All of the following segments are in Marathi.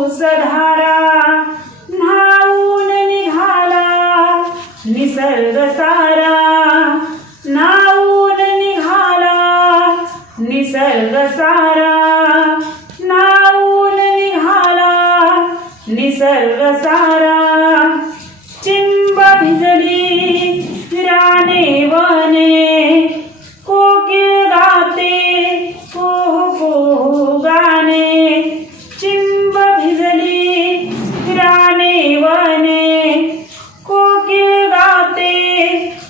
पाऊस धारा न्हाऊन निघाला निसर्ग सारा, न्हाऊन निघाला निसर्ग सारा, न्हाऊन निघाला निसर्ग सारा. चिंब भिजली राने वने, कोकिळ गाते कोह कोह गाणे. चिंब भिजली राने वने, कोकिळ गाते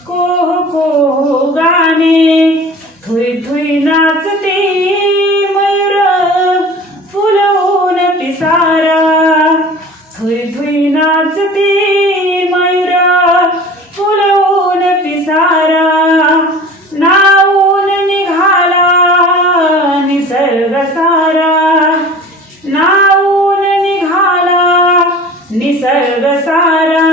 कोह कोह गाणे. थुई थुई नाचते मयूर फुलवून पिसारा, थुई थुई नाचते मयूर फुलवून पिसारा. न्हाऊन निघाला निसर्ग सारा, न्हाऊन निघाला निसर्ग सारा.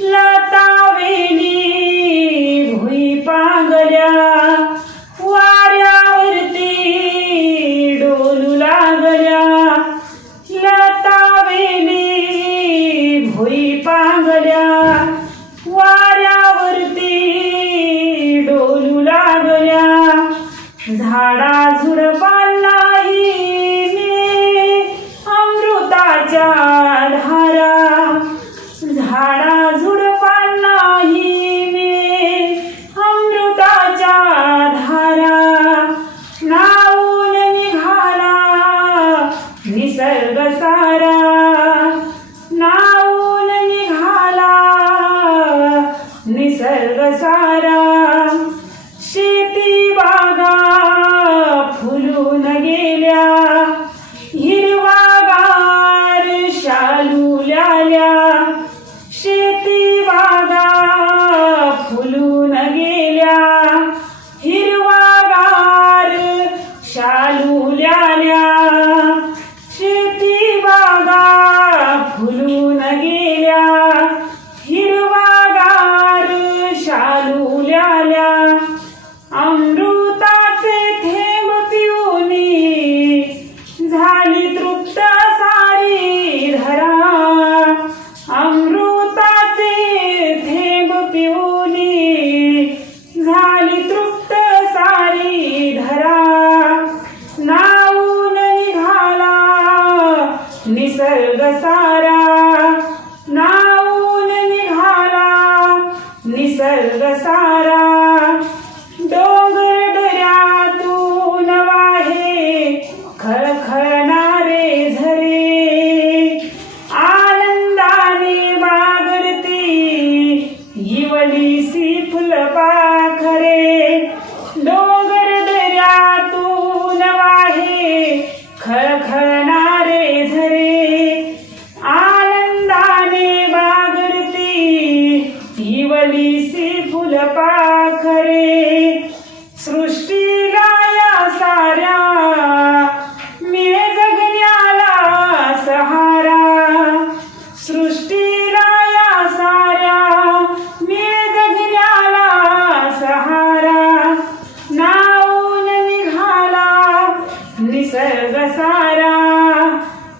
लता वेली भुई पांगल्या, वाऱ्यावरती डोलू लागल्या. लता वेली भुई पांगल्या, वाऱ्यावरती डोलू लागल्या. झाडा झुडपांनाही मी अमृताच्या धारा, झाडा झुडपांनाही मी अमृताच्या धारा. न्हाऊन निघाला निसर्ग सारा, न्हाऊन निघाला निसर्ग सारा. शेती बागा फुलून गेल्या, हिरवागार शालू ल्याल्या. शेती बागा फुलून गेल्या, हिरवागार शालू ल्याल्या. शेती बागा फुलून गेल्या, हिरवागार शालू ल्याल्या. अमृताचे थेंब पिऊनी झाली तृप्त सारी धरा, अमृताचे थेंब पिऊनी झाली तृप्त सारी धरा. न्हाऊन निघाला निसर्ग सारा, न्हाऊन निघाला निसर्ग सारा. डोंगर दऱ्यातून वाहे खळखळणारे झरे, आनंदाने बागडती इवलीसी फुलपाखरे. डोंगर दऱ्यातून वाहे खळखळणारे झरे, आनंदाने बागडती इवलीसी फुलपाखरे. सृष्टीला या साऱ्या मिळे जगण्याला सहारा, सृष्टीला या साऱ्या मिळे जगण्याला सहारा. न्हाऊन निघाला निसर्ग सारा,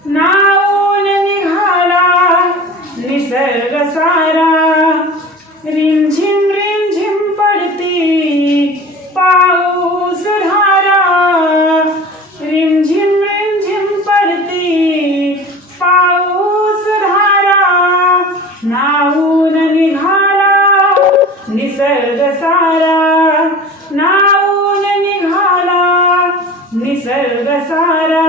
न्हाऊन निघाला निसर्ग सारा. रिमझिम रिमझिम पडती पाऊस धारा, रिमझिम रिमझिम पडती पाऊस धारा. न्हाऊन निघाला निसर्ग सारा, न्हाऊन निघाला निसर्ग सारा.